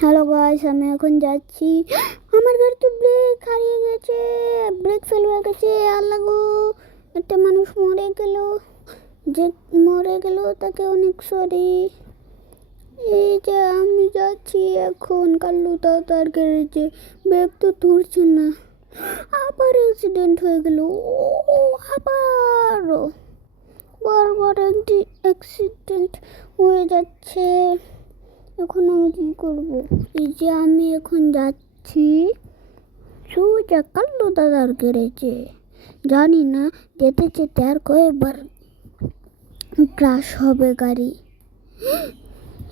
Hello guys, আমি এখন যাচ্ছি। আমার গাড়ি তো ব্রেক হারিয়ে গেছে, ব্রেক ফেল হয়ে গেছে। আল্লাহ গো, একটা মানুষ যে মরে গেল তাকে অনেক সরি। এই যে আমি যাচ্ছি এখন কাল্লু তার গ্যারেজে, ব্রেক তো ধরছে না। আবার অ্যাক্সিডেন্ট হয়ে গেল। ও আবারও বারবার অ্যাক্সিডেন্ট হয়ে যাচ্ছে। এখন আমি কী করবো? এই যে আমি এখন যাচ্ছি সোজা কাল্লু দাদার গ্যারেজে। জানি না যেতে যেতে আর কয়েকবার ক্রাশ হবে গাড়ি।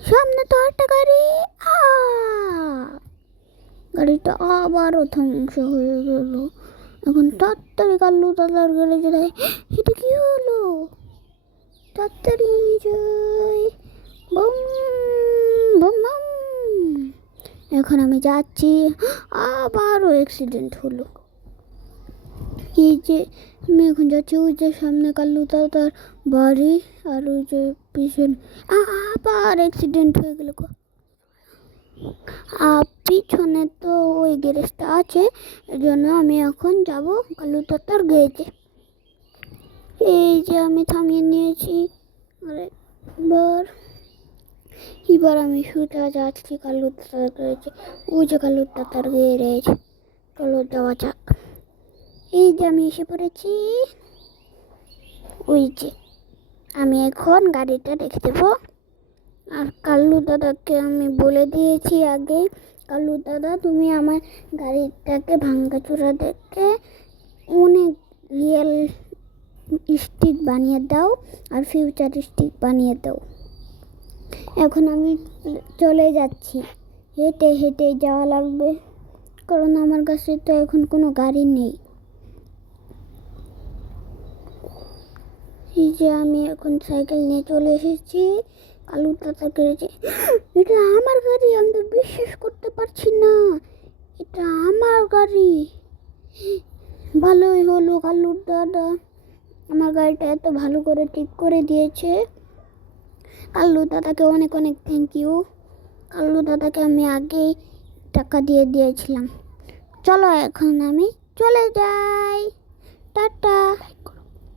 সামনে তো একটা গাড়ি, গাড়িটা আবারও ধ্বংস হয়ে গেল। এখন তাড়াতাড়ি কাল্লু দাদার গ্যারেজে যাই। এটা কি হলো? তাড়াতাড়ি আমি যাই। Boom boom boom. এখন আমি যাচ্ছি, আবারও অ্যাক্সিডেন্ট হলো। এই যে আমি এখন যাচ্ছি, ওই যে সামনে কাল্লু দাদার বাড়ি, আর ওই যে পিছনে আবার অ্যাক্সিডেন্ট হয়ে গেল। পিছনে তো ওই গ্যারেজটা আছে, এই জন্য আমি এখন যাব কাল্লু দাদার গ্যারেজে। এই যে আমি থামিয়ে নিয়েছি। এবার আমি সোজা যাচ্ছি কাল্লু দাদার গ্যারেজে। ওই যে কাল্লু দাদার গ্যারেজ, চলো যাওয়া যাক। এই যে আমি এসে পড়েছি। ওই যে আমি এখন গাড়িটা রেখে দেবো। আর কাল্লু দাদাকে আমি বলে দিয়েছি আগে, কাল্লু দাদা তুমি আমার গাড়িটাকে ভাঙ্গাচোরা দেখে অনেক রিয়েল স্টিক বানিয়ে দাও আর ফিউচার স্টিক বানিয়ে দাও। এখন আমি চলে যাচ্ছি, হেঁটে হেঁটে যাওয়া লাগবে, কারণ আমার কাছে তো এখন কোনো গাড়ি নেই। এই যে আমি এখন সাইকেল নিয়ে চলে এসেছি কাল্লু দাদার গ্যারেজে। এটা আমার গাড়ি, আমি তো বিশ্বাস করতে পারছি না, এটা আমার গাড়ি। ভালোই হলো, কাল্লু দাদা আমার গাড়িটা এত ভালো করে ঠিক করে দিয়েছে। কাল্লু দাদাকে অনেক অনেক থ্যাংক ইউ। কাল্লু দাদাকে আমি আগেই টাকা দিয়ে দিয়েছিলাম। চলো এখন আমি চলে যাই। টাটা।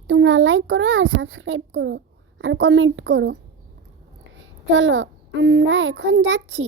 তোমরা লাইক করো আর সাবস্ক্রাইব করো আর কমেন্ট করো। চলো আমরা এখন যাচ্ছি।